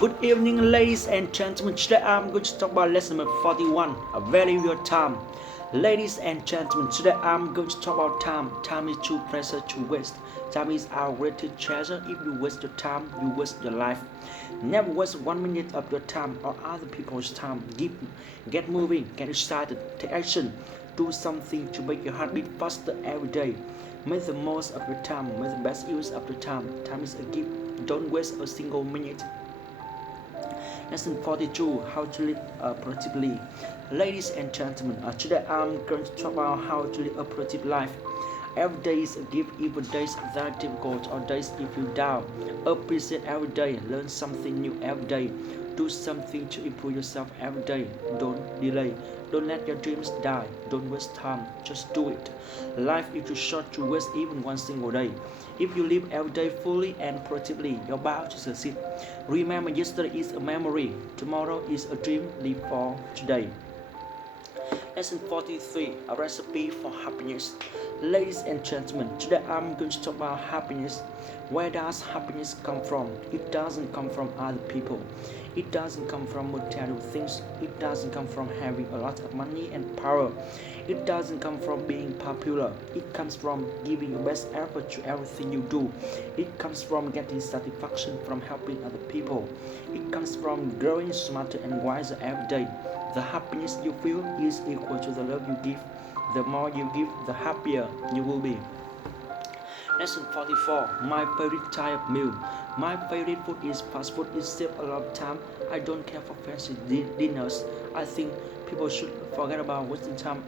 Good evening, ladies and gentlemen. Today I'm going to talk about lesson number 41. Value your time. Ladies and gentlemen, today I'm going to talk about time. Time is too precious to waste. Time is our greatest treasure. If you waste your time, you waste your life. Never waste 1 minute of your time or other people's time. Get moving, get excited, take action. Do something to make your heart beat faster every day. Make the most of your time. Make the best use of your time. Time is a gift. Don't waste a single minute. Lesson 42, how to live productively. Ladies and gentlemen, today I'm going to talk about how to live a productive life. Every day is a gift, even days that are difficult or days you feel down. Appreciate every day, learn something new every day. Do something to improve yourself every day. Don't delay. Don't let your dreams die. Don't waste time. Just do it. Life is too short to waste even one single day. If you live every day fully and productively, you're bound to succeed. Remember, yesterday is a memory. Tomorrow is a dream. Live for today. Lesson 43, a recipe for happiness. Ladies and gentlemen, today I'm going to talk about happiness. Where does happiness come from? It doesn't come from other people. It doesn't come from material things. It doesn't come from having a lot of money and power. It doesn't come from being popular. It comes from giving your best effort to everything you do. It comes from getting satisfaction from helping other people. It comes from growing smarter and wiser every day. The happiness you feel is equal to the love you give. The more you give, the happier you will be. Lesson 44, my favorite type of meal. My favorite food is fast food. It saves a lot of time. I don't care for fancy dinners. I think people should forget about wasting time.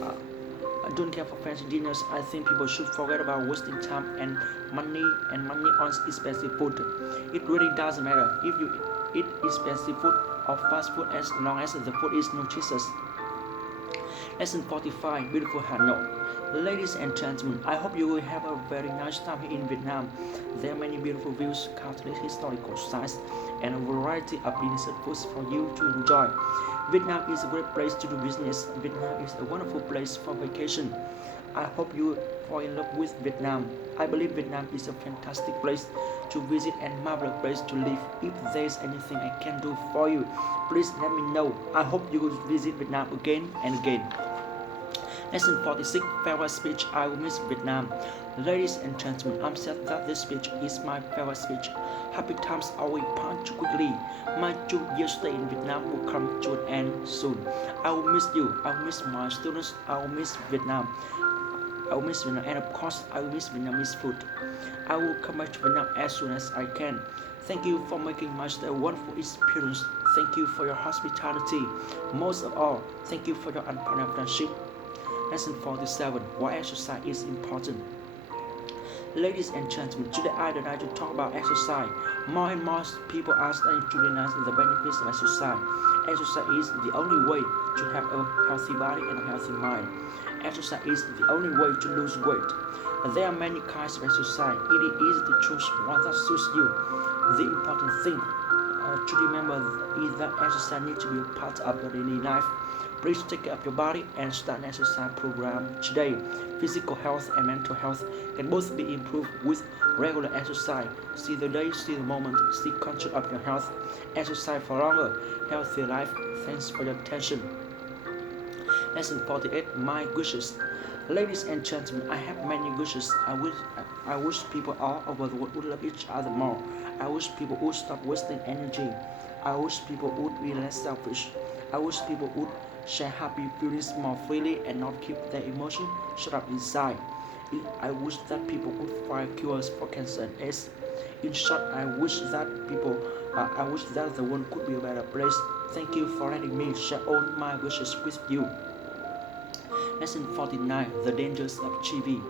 Uh, I don't care for fancy dinners. I think people should forget about wasting time and money on expensive food. It really doesn't matter if you eat expensive food or fast food as long as the food is nutritious. Lesson 45, beautiful Hanoi. Ladies and gentlemen, I hope you will have a very nice time here in Vietnam. There are many beautiful views, countless historical sites, and a variety of delicious foods for you to enjoy. Vietnam is a great place to do business. Vietnam is a wonderful place for vacation. I hope you fall in love with Vietnam. I believe Vietnam is a fantastic place to visit and marvelous place to live. If there's anything I can do for you, please let me know. I hope you will visit Vietnam again and again. Lesson 46, farewell speech. I will miss Vietnam. Ladies and gentlemen, I'm sad that this speech is my farewell speech. Happy times always pass too quickly. My 2 years stay in Vietnam will come to an end soon. I will miss you. I will miss my students. I will miss Vietnam. I will miss Vietnam, and of course I will miss Vietnamese food. I will come back to Vietnam as soon as I can. Thank you for making my stay a wonderful experience. Thank you for your hospitality. Most of all, thank you for your unparalleled friendship. Lesson 47, why exercise is important. Ladies and gentlemen, today I'd like to talk about exercise. More and more people are starting to realize the benefits of exercise. Exercise is the only way to have a healthy body and a healthy mind. Exercise is the only way to lose weight. There are many kinds of exercise. It is easy to choose one that suits you. The important thing to remember is that exercise needs to be a part of your daily life. Please take care of your body and start an exercise program today. Physical health and mental health can both be improved with regular exercise. See the day, see the moment, see control of your health. Exercise for longer, healthier life. Thanks for your attention. Lesson 48, my wishes. Ladies and gentlemen, I have many wishes. I wish people all over the world would love each other more. I wish people would stop wasting energy. I wish people would be less selfish. I wish people would share happy feelings more freely and not keep their emotions shut up inside. I wish that people would find cures for cancer and AIDS. In short, I wish that the world could be a better place. Thank you for letting me share all my wishes with you. Lesson 49, the dangers of TV.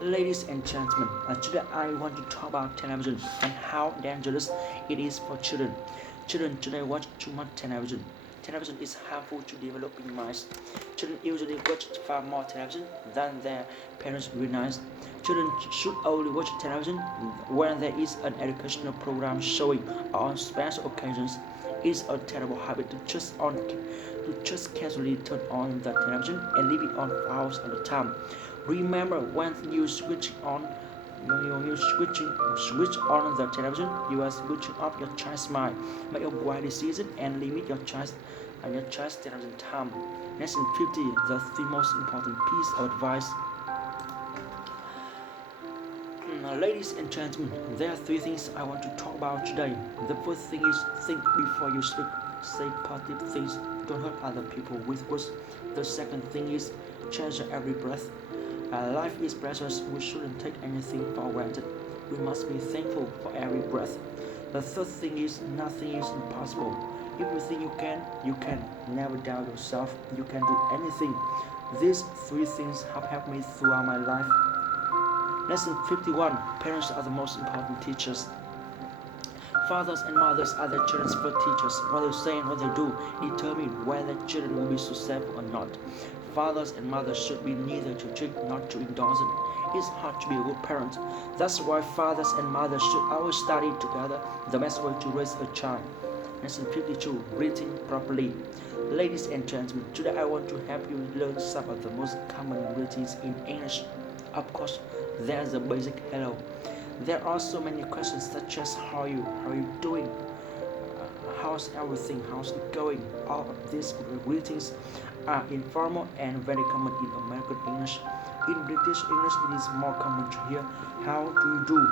Ladies and gentlemen, today I want to talk about television and how dangerous it is for children. Children today watch too much television. Television is harmful to developing minds. Children usually watch far more television than their parents realize. Children should only watch television when there is an educational program showing on special occasions. It's a terrible habit to just casually turn on the television and leave it on for hours at a time. Remember, when you switch on When you switch on the television, you are switching off your child's mind. Make a wise decision and limit your child's television time. Lesson 50. The three most important piece of advice. Ladies and gentlemen, there are three things I want to talk about today. The first thing is think before you speak. Say positive things. Don't hurt other people with words. The second thing is treasure every breath. Life is precious. We shouldn't take anything for granted. We must be thankful for every breath. The third thing is nothing is impossible. If you think you can, you can. Never doubt yourself. You can do anything. These three things have helped me throughout my life. Lesson 51. Parents are the most important teachers. Fathers and mothers are their children's first teachers. What they say and what they do determine whether their children will be successful or not. Fathers and mothers should be neither too strict nor too indulgent. It's hard to be a good parent. That's why fathers and mothers should always study together the best way to raise a child. Lesson 52. Greeting properly. Ladies and gentlemen, today I want to help you learn some of the most common greetings in English. Of course, there's a basic hello. There are so many questions such as how are you doing, how's everything, how's it going. All of these greetings are informal and very common in American English. In British English, it is more common to hear how do you do.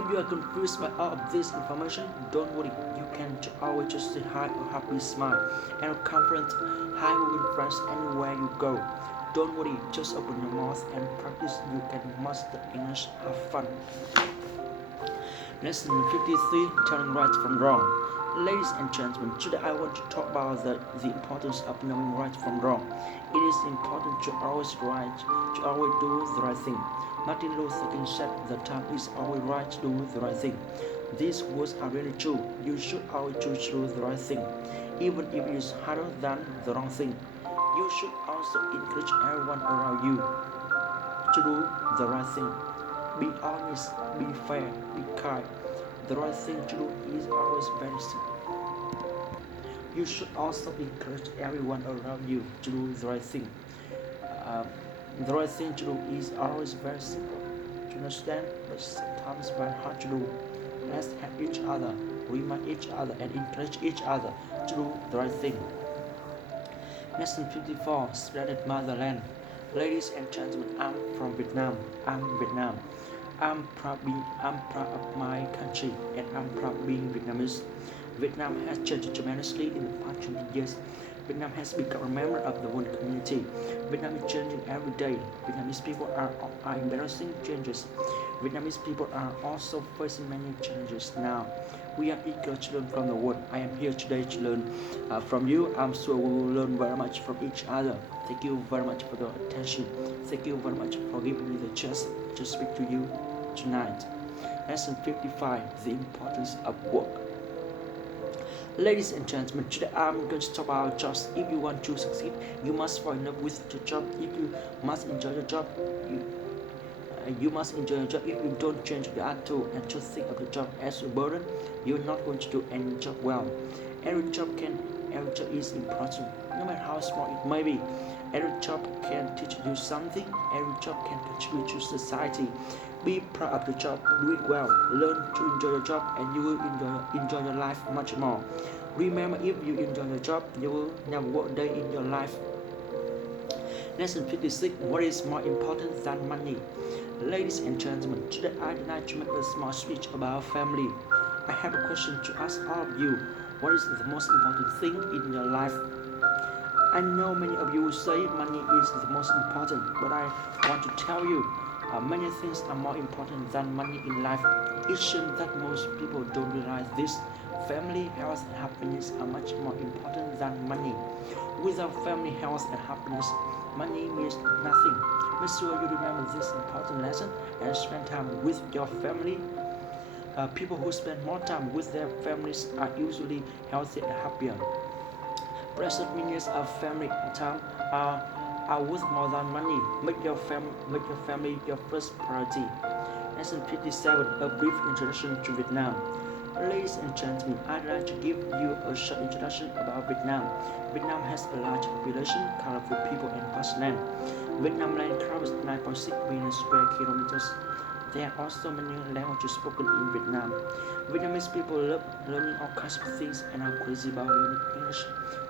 If you are confused by all of this information, don't worry. You can always just say hi or happy smile and a confident hi with friends anywhere you go. Don't worry, just open your mouth and practice. You can master English. Have fun. Lesson 53. Telling right from wrong. Ladies and gentlemen, today I want to talk about the importance of knowing right from wrong. It is important to always do the right thing. Martin Luther King said, "The time is always right to do the right thing." These words are really true. You should always choose to do the right thing, even if it is harder than the wrong thing. You should also encourage everyone around you to do the right thing. Be honest, be fair, be kind. The right thing to do is always very simple. You should also encourage everyone around you to do the right thing. The right thing to do is always very simple to understand, but sometimes very hard to do. Let's help each other, remind each other, and encourage each other to do the right thing. Lesson 54. Splendid Motherland. Ladies and gentlemen, I'm from Vietnam. I'm proud of my country and I'm proud being Vietnamese. Vietnam has changed tremendously in the past 20 years. Vietnam has become a member of the world community. Vietnam is changing every day. Vietnamese people are embarrassing changes. Vietnamese people are also facing many challenges now. We are eager to learn from the world. I am here today to learn from you. I'm sure we will learn very much from each other. Thank you very much for the attention. Thank you very much for giving me the chance to speak to you tonight. Lesson 55. The importance of work. Ladies and gentlemen, today I'm going to talk about jobs. If you want to succeed, you must fall in love with your job. If you must enjoy your job, you must enjoy your job. If you don't change your attitude and just think of the job as a burden, you're not going to do any job well. Every job is important, no matter how small it may be. Every job can teach you something. Every job can contribute to society. Be proud of your job, do it well, learn to enjoy your job, and you will enjoy your life much more. Remember, if you enjoy your job, you will never work a day in your life. Lesson 56. What is more important than money? Ladies and gentlemen, today I'd like to make a small speech about family. I have a question to ask all of you. What is the most important thing in your life? I know many of you will say money is the most important, but I want to tell you, many things are more important than money in life. It seems that most people don't realize this. Family, health, and happiness are much more important than money. Without family, health, and happiness, money means nothing. Make sure you remember this important lesson and spend time with your family. People who spend more time with their families are usually healthier and happier. Precious minutes of family time are worth more than money. Make your family your first priority. Lesson 57. A brief introduction to Vietnam. Ladies and gentlemen, I'd like to give you a short introduction about Vietnam. Vietnam has a large population, colorful people, and vast land. Vietnam land covers 9.6 million square kilometers. There are also many languages spoken in Vietnam. Vietnamese people love learning all kinds of things and are crazy about learning English.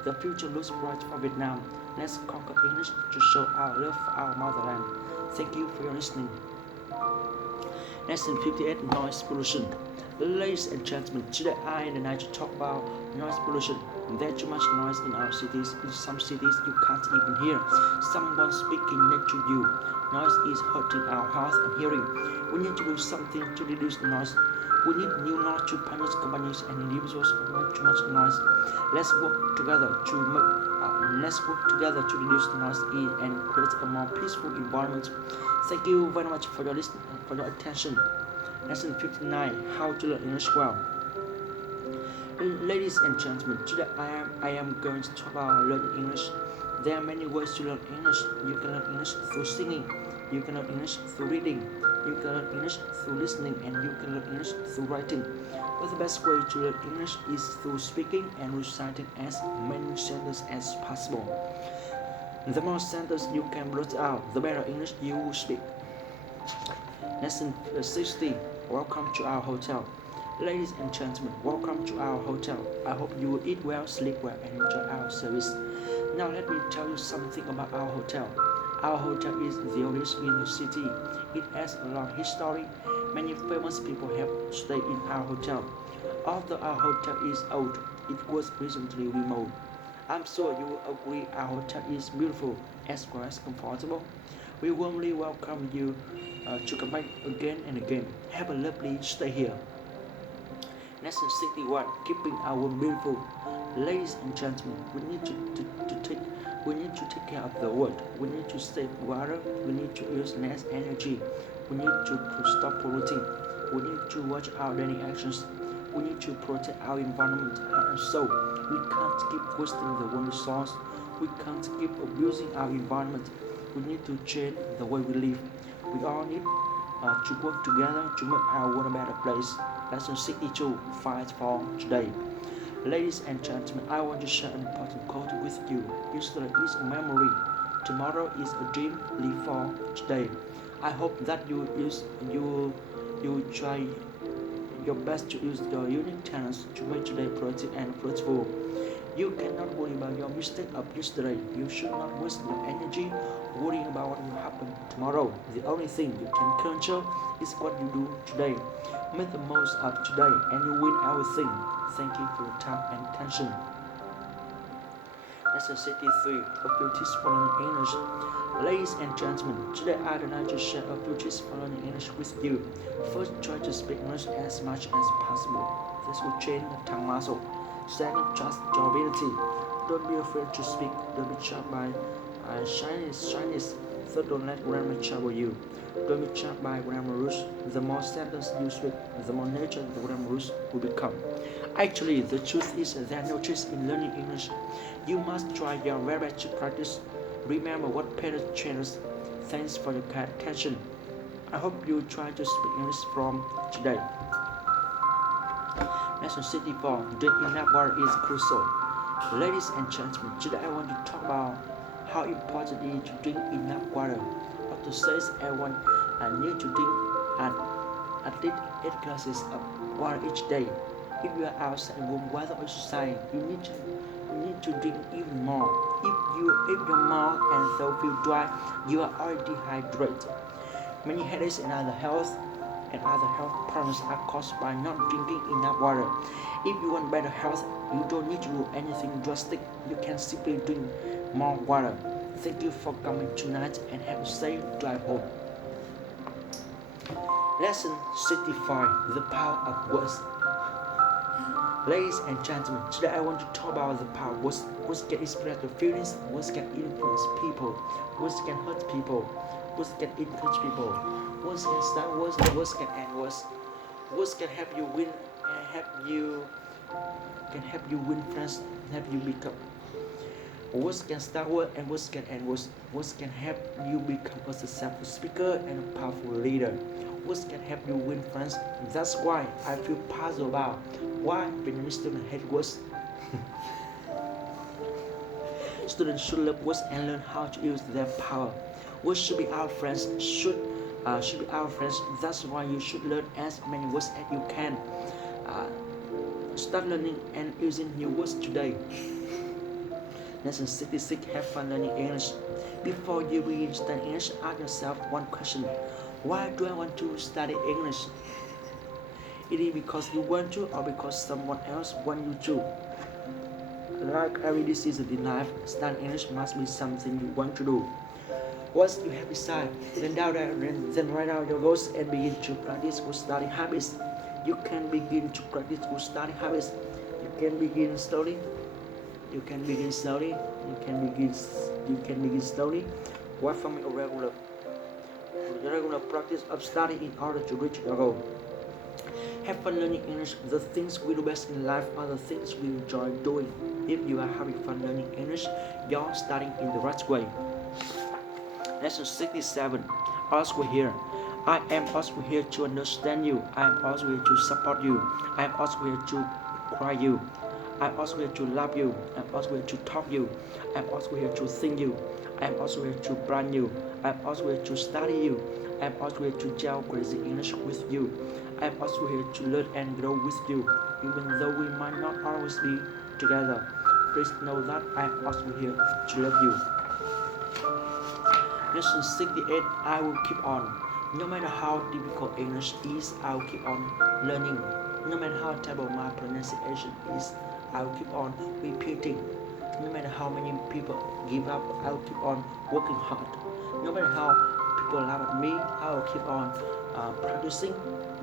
The future looks bright for Vietnam. Let's conquer English to show our love for our motherland. Thank you for your listening. Lesson 58, Noise Pollution. Ladies and gentlemen, today I and I to talk about noise pollution. There's too much noise in our cities. In some cities you can't even hear someone speaking next to you. Noise is hurting our health and hearing. We need to do something to reduce the noise. We need new laws to punish companies and individuals who make too much noise. Let's work together to reduce the noise and create a more peaceful environment. Thank you very much for your listening, for your attention. Lesson 59, How to Learn English Well. Ladies and gentlemen, today I am going to talk about learning English. There are many ways to learn English. You can learn English through singing, you can learn English through reading, you can learn English through listening, and you can learn English through writing. But the best way to learn English is through speaking and reciting as many sentences as possible. The more sentences you can blurt out, the better English you will speak. Lesson 60, Welcome to our hotel. Ladies and gentlemen, welcome to our hotel. I hope you will eat well, sleep well, and enjoy our service. Now let me tell you something about our hotel. Our hotel is the oldest in the city. It has a long history. Many famous people have stayed in our hotel. Although our hotel is old, it was recently remodeled. I'm sure you will agree our hotel is beautiful as well as comfortable. We warmly welcome you to come back again and again. Have a lovely stay here. Lesson 61, Keeping our world beautiful. Ladies and gentlemen, we need to take care of the world. We need to save water. We need to use less energy. We need to stop polluting. We need to watch our daily actions. We need to protect our environment and soul. We can't keep wasting the one resource. We can't keep abusing our environment. We need to change the way we live. We all need to work together to make our world a better place. Lesson 62, Fight for Today. Ladies and gentlemen, I want to share an important quote with you. Yesterday is a memory. Tomorrow is a dream. Live for today. I hope that you try your best to use your unique talents to make today productive and fruitful. You cannot worry about your mistake of yesterday. You should not waste your energy worrying about what will happen tomorrow. The only thing you can control is what you do today. Make the most of today and you win everything. Thank you for your time and attention. Lesson 63, a few tips for learning English. Ladies and gentlemen, today I would like to share a few tips for learning English with you. First, try to speak English as much as possible. This will train the tongue muscle. Second, trust your ability. Don't be afraid to speak. Don't be trapped by shyness. Third, don't let grammar trouble you. Don't be trapped by grammar rules. The more sentences you speak, the more natural the grammar rules will become. Actually, the truth is there are no tricks in learning English. You must try your very best to practice. Remember what parents trainers. Thanks for your kind attention. I hope you try to speak English from today. Lesson 64, Drinking enough water is crucial. Ladies and gentlemen, today I want to talk about how important it is to drink enough water. Doctor says everyone need to drink at least 8 glasses of water each day. If you are outside warm weather or exercising, you need to drink even more. If your mouth and throat feel dry, you are already dehydrated. Many headaches and other health problems are caused by not drinking enough water. If you want better health, you don't need to do anything drastic. You can simply drink more water. Thank you for coming tonight and have a safe drive home. Lesson 65, The Power of Words. Ladies and gentlemen, today I want to talk about the power of words. Words can express your feelings, words can influence people, words can hurt people, words can encourage people, words can start words, and words can end words. Words can help you win friends, help you become. Words can start words and words can end words. Words can help you become a successful speaker and a powerful leader. words can help you win friends. That's why I feel puzzled about why Vietnamese students hate words. Students should love words and learn how to use their power. Words should be our friends. Should be our friends. That's why you should learn as many words as you can. Uh, Start learning and using new words today. Lesson 66. Have fun learning English. Before you begin studying English, ask yourself one question. Why do I want to study English? It is because you want to or because someone else wants you to. Like every decision in life, studying English must be something you want to do. Once you have decided, then write out your goals and begin to practice good study habits. You can begin to practice good study habits. You can begin slowly. You can begin slowly. You can begin slowly. While forming a regular practice of study in order to reach your goal. Have fun learning English. The things we do best in life are the things we enjoy doing. If you are having fun learning English, you're studying in the right way. Lesson 67. Also here. I am also here to understand you. I am also here to support you. I am also here to cry you. I am also here to love you. I am also here to talk you. I am also here to sing you. I am also here to plan you. I am also here to study you. I am also here to gel crazy English with you. I am also here to learn and grow with you. Even though we might not always be together, please know that I am also here to love you. Lesson 68. I will keep on. No matter how difficult English is, I will keep on learning. No matter how terrible my pronunciation is, I will keep on repeating. No matter how many people give up, I will keep on working hard. No matter how people laugh at me, I will keep on practicing.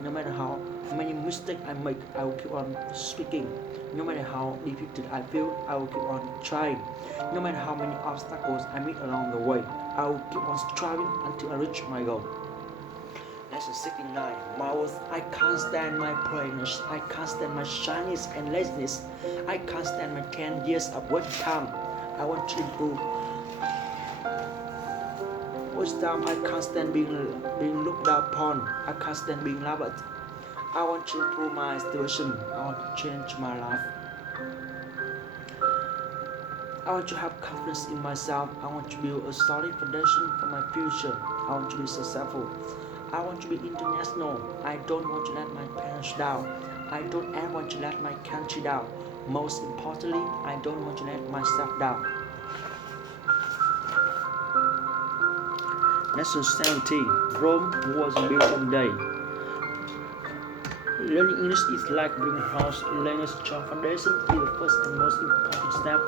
No matter how many mistakes I make, I will keep on speaking. No matter how defeated I feel, I will keep on trying. No matter how many obstacles I meet along the way, I will keep on striving until I reach my goal. Lesson 69. Mouth. I can't stand my plainness. I can't stand my shyness and laziness. I can't stand my 10 years of work time. I want to improve. Work time. I can't stand being looked down upon. I can't stand being laughed at. I want to improve my situation. I want to change my life. I want to have confidence in myself. I want to build a solid foundation for my future. I want to be successful. I want to be international. I don't want to let my parents down. I don't ever want to let my country down. Most importantly, I don't want to let myself down. Lesson 17. Rome wasn't built in a day. Learning English is like building a house. Laying a strong foundation is the first and most important step.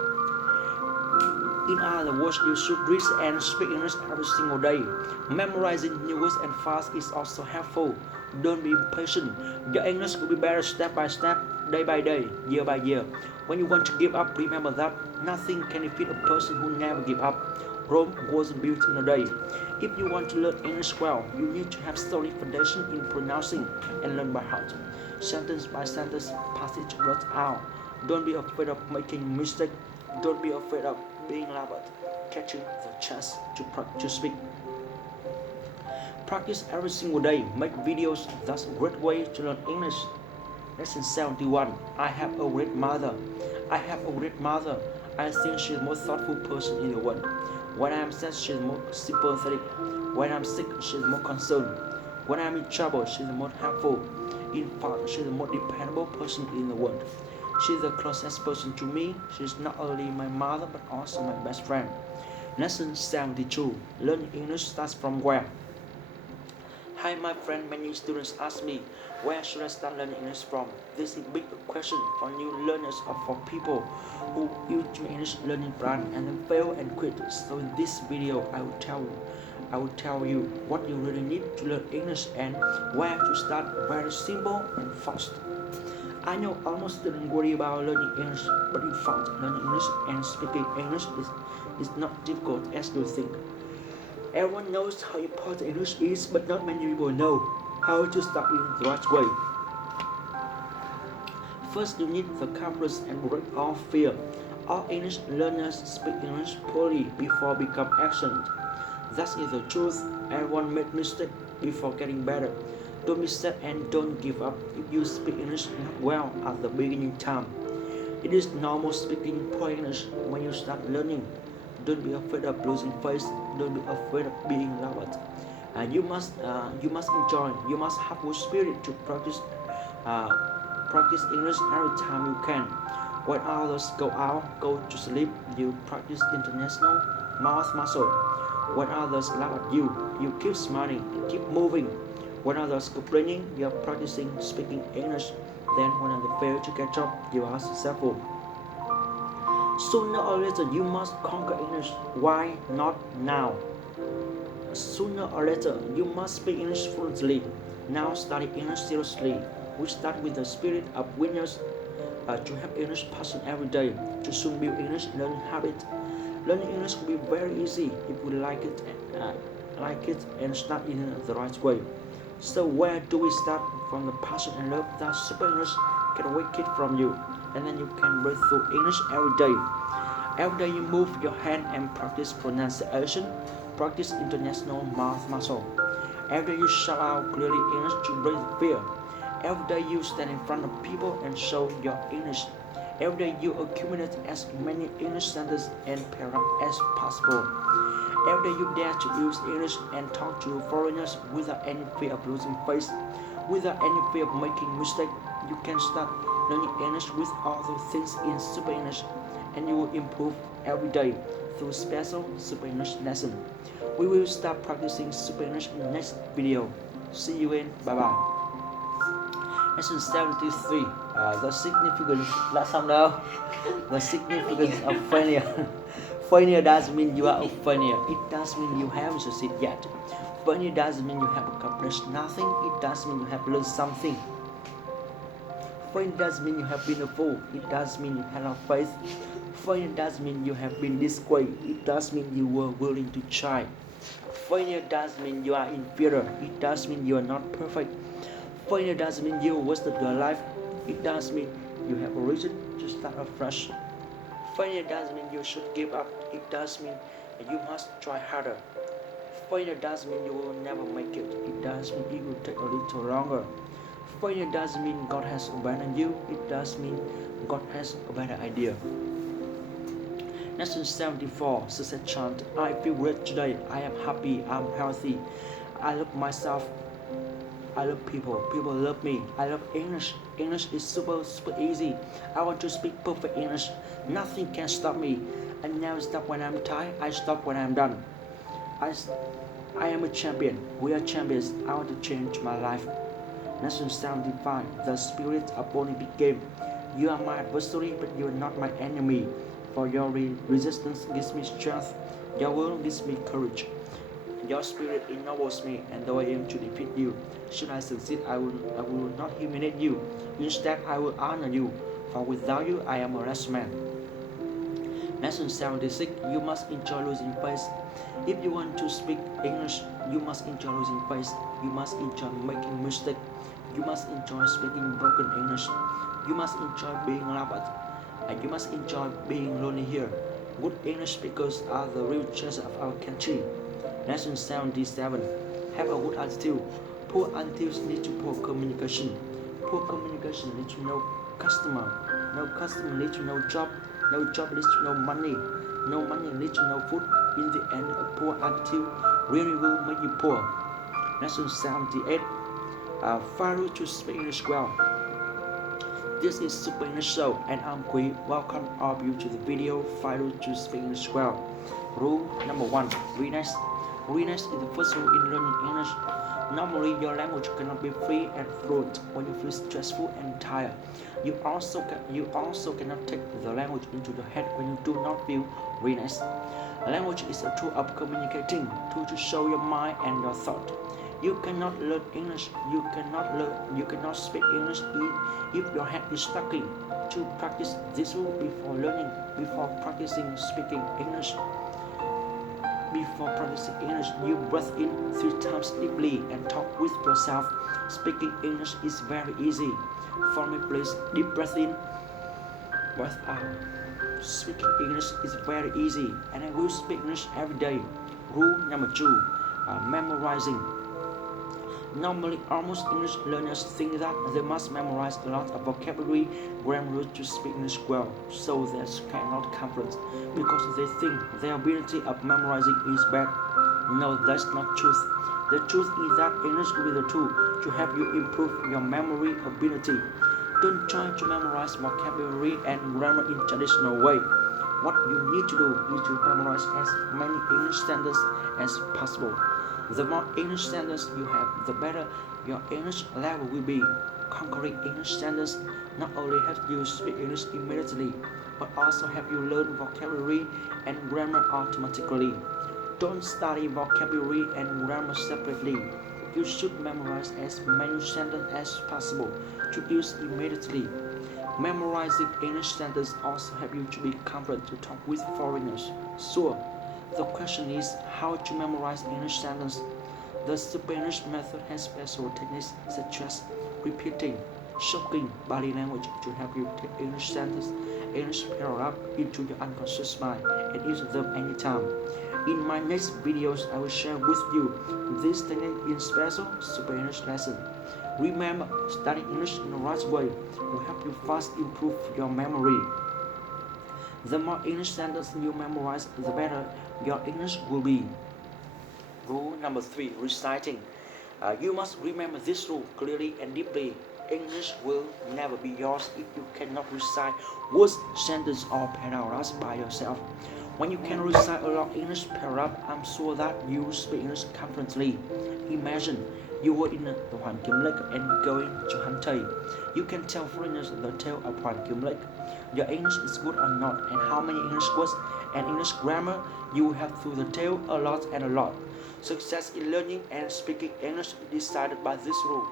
In other words, you should read and speak English every single day. Memorizing new words and fast is also helpful. Don't be impatient. Your English will be better step by step, day by day, year by year. When you want to give up, remember that nothing can defeat a person who never gives up. Rome wasn't built in a day. If you want to learn English well, you need to have solid foundation in pronouncing and learn by heart. Sentence by sentence, passage word out. Don't be afraid of making mistakes. Don't be afraid of being laughed at, catching the chance to speak. Practice every single day. Make videos. That's a great way to learn English. Lesson 71. I have a great mother. I have a great mother. I think she's the most thoughtful person in the world. When I am sad, she's more sympathetic. When I'm sick, she's more concerned. When I'm in trouble, she's the most helpful. In fact, she's the most dependable person in the world. She's the closest person to me. She's not only my mother but also my best friend. Lesson 72. Learning English starts from where? Hi my friend, many students ask me, where should I start learning English from? This is a big question for new learners or for people who use English learning plan and then fail and quit. So in this video, I will tell you what you really need to learn English and where to start. Very simple and fast. I know almost students worry about learning English, but in fact, learning English and speaking English is not difficult as you think. Everyone knows how important English is, but not many people know how to start in the right way. First, you need the confidence and break off fear. All English learners speak English poorly before become excellent. That is the truth. Everyone made mistakes before getting better. Don't be sad and don't give up if you speak English not well at the beginning time. It is normal speaking poor English when you start learning. Don't be afraid of losing face. Don't be afraid of being laughed. You must enjoy. You must have good spirit to uh, practice English every time you can. When others go out, go to sleep, you practice international mouth muscle. When others laugh at you, you keep smiling, keep moving. When others complaining, you are practicing speaking English. Then when they fail to catch up, you are successful. Sooner or later, you must conquer English. Why not now? Sooner or later, you must speak English fluently. Now study English seriously. We start with the spirit of winners to have English passion every day, to soon build English learning habit. Learning English will be very easy if we like it and start in the right way. So where do we start? From the passion and love that super English can wake it from you, and then you can breathe through English every day. Every day you move your hand and practice pronunciation, practice international mouth muscle. Every day you shout out clearly English to break fear. Every day you stand in front of people and show your English. Every day you accumulate as many English sentences and paragraphs as possible. Every day you dare to use English and talk to foreigners without any fear of losing face, without any fear of making mistakes. You can start learning English with all those things in Super English, and you will improve every day through special Super English lesson. We will start practicing Super English in the next video. See you in. Bye bye. Lesson 73. The significance. Last time now. The significance of failure. Failure doesn't mean you are a failure. It doesn't mean you haven't succeeded yet. Failure doesn't mean you have accomplished nothing. It doesn't mean you have learned something. Failure doesn't mean you have been a fool. It does mean you have no faith. Failure doesn't mean you have been disgraced. It does mean you were willing to try. Failure doesn't mean you are inferior. It does mean you are not perfect. Failure doesn't mean you wasted your life. It does mean you have a reason to start afresh. Failure doesn't mean you should give up. It does mean you must try harder. Failure doesn't mean you will never make it. It does mean it will take a little longer. Failure doesn't mean God has abandoned you. It does mean God has a better idea. Lesson 74. Success chant. I feel great today. I am happy. I'm healthy. I love myself. I love people. People love me. I love English. English is super easy. I want to speak perfect English. Nothing can stop me. I never stop when I'm tired. I stop when I'm done. I am a champion. We are champions. I want to change my life. Lesson 75. The spirit of Olympic game. You are my adversary, but you are not my enemy. For your resistance gives me strength. Your will gives me courage. Your spirit ennobles me, and though I aim to defeat you, should I succeed, I will not humiliate you. Instead, I will honor you, for without you, I am a less man. Lesson 76. You must enjoy losing face. If you want to speak English, you must enjoy losing face. You must enjoy making mistakes. You must enjoy speaking broken English. You must enjoy being laughed at. And you must enjoy being lonely here. Good English speakers are the real treasure of our country. Lesson 77. Have a good attitude. Poor attitudes lead to poor communication. Poor communication leads to no customer. No customer leads to no job. No job leads to no money. No money leads to no food. In the end, a poor attitude really will make you poor. Lesson 78. Follow to speak English well. This is Super English Show, and I'm Quý. Welcome all of you to the video Follow to speak English well. Rule number 1. Readiness. Readiness is the first rule in learning English. Normally, your language cannot be free and fluent when you feel stressful and tired. You also cannot take the language into the head when you do not feel readiness. Language is a tool of communicating, tool to show your mind and your thought. You cannot learn English. You cannot speak English if your head is stuck. To practice this rule before practicing speaking English. Before practicing English, you breathe in 3 times deeply and talk with yourself. Speaking English is very easy. For me, please, deep breath in, breath out. Speaking English is very easy, and I will speak English every day. Rule number 2. Memorizing. Normally, almost English learners think that they must memorize a lot of vocabulary, grammar rules to speak English well, so they cannot confident because they think their ability of memorizing is bad. No, that's not truth. The truth is that English will be the tool to help you improve your memory ability. Don't try to memorize vocabulary and grammar in traditional way. What you need to do is to memorize as many English sentences as possible. The more English sentences you have, the better your English level will be. Conquering English sentences not only helps you speak English immediately, but also help you learn vocabulary and grammar automatically. Don't study vocabulary and grammar separately. You should memorize as many sentences as possible to use immediately. Memorizing English sentences also help you to be confident to talk with foreigners. Sure, the question is how to memorize English sentences. The Spanish method has special techniques such as repeating, shocking body language to help you take English sentences, English paragraph into your unconscious mind and use them anytime. In my next videos, I will share with you this technique in special Spanish lesson. Remember, studying English in the right way will help you fast improve your memory. The more English sentences you memorize, the better your English will be. Rule number 3, reciting. You must remember this rule clearly and deeply. English will never be yours if you cannot recite words, sentences, or paragraphs by yourself. When you can recite a long English paragraph, I'm sure that you speak English confidently. Imagine you were in the Hoàng Kim Lake and going to Hanoi. You can tell foreigners the tale of Hoàng Kim Lake. Your English is good or not, and how many English words and English grammar you have through the tale a lot and a lot. Success in learning and speaking English is decided by this rule.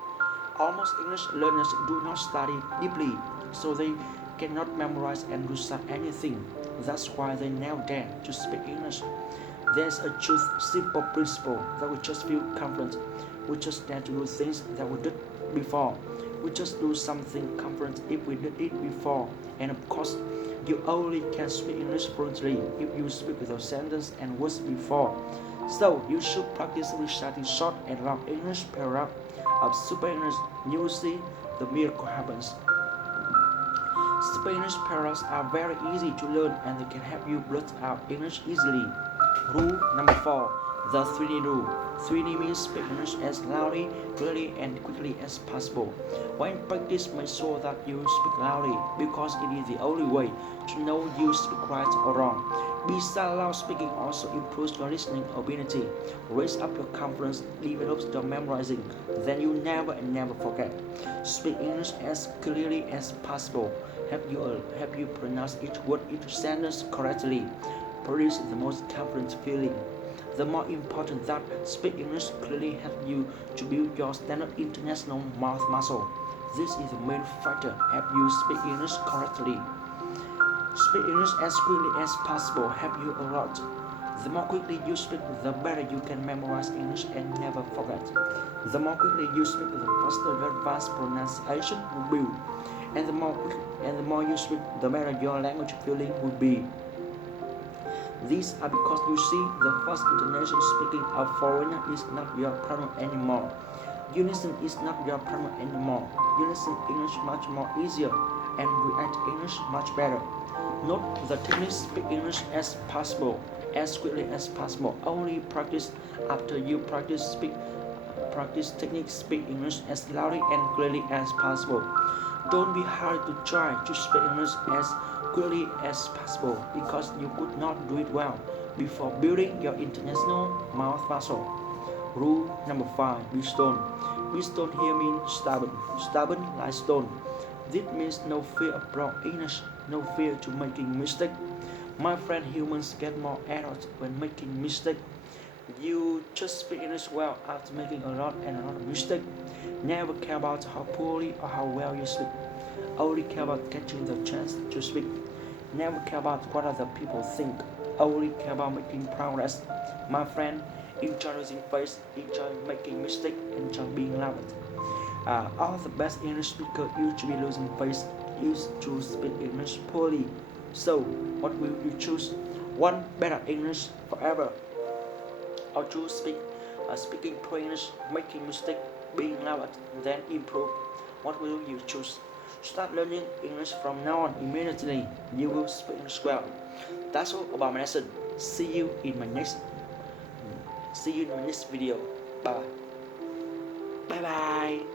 Almost English learners do not study deeply, so they cannot memorize and recite anything. That's why they never dare to speak English. There's a truth, simple principle that we just feel confident. We just dare to do things that we did before. We just do something confident if we did it before. And of course, you only can speak English fluently if you speak with those sentences and words before. So you should practice reciting short and long English paragraph of Spanish. You will see the miracle happens. Spanish paragraphs are very easy to learn and they can help you blurt out English easily. Rule number 4, the 3D rule. 3D means speak English as loudly, clearly, and quickly as possible. When practice, make sure that you speak loudly because it is the only way to know you speak right or wrong. Besides, loud speaking also improves your listening ability, raise up your confidence, develops your memorizing. Then you never and never forget. Speak English as clearly as possible. Help you pronounce each word, each sentence correctly. Produce the most confident feeling. The more important that speak English clearly helps you to build your standard international mouth muscle. This is the main factor help you speak English correctly. Speak English as quickly as possible help you a lot. The more quickly you speak, the better you can memorize English and never forget. The more quickly you speak, the faster your advanced pronunciation will be. And the more you speak, the better your language feeling will be. These are because you see the first intonation speaking of foreigner is not your problem anymore. Unison is not your problem anymore. You listen English much more easier and react English much better. Note the technique speak English as possible, as quickly as possible. Only practice after you practice technique speak English as loudly and clearly as possible. Don't be hurried to try to speak English as quickly as possible because you could not do it well before building your international mouth muscle. Rule number 5, be stone. Be stone here means stubborn like stone. This means no fear of wrong English, no fear to making mistake. My friend, humans get more errors when making mistake. You just speak English well after making a lot of mistake. Never care about how poorly or how well you speak. Only care about catching the chance to speak. Never care about what other people think. Only care about making progress. My friend, enjoy losing face, enjoy making mistake, enjoy being loved. All the best English speakers used to be losing face, used to speak English poorly. So, what will you choose? One, better English forever, or choose speaking poor English, making mistake, being loud, then improve. What will you choose? Start learning English from now on immediately. You will speak English well. That's all about my lesson. See you in my next video. Bye bye. Bye bye.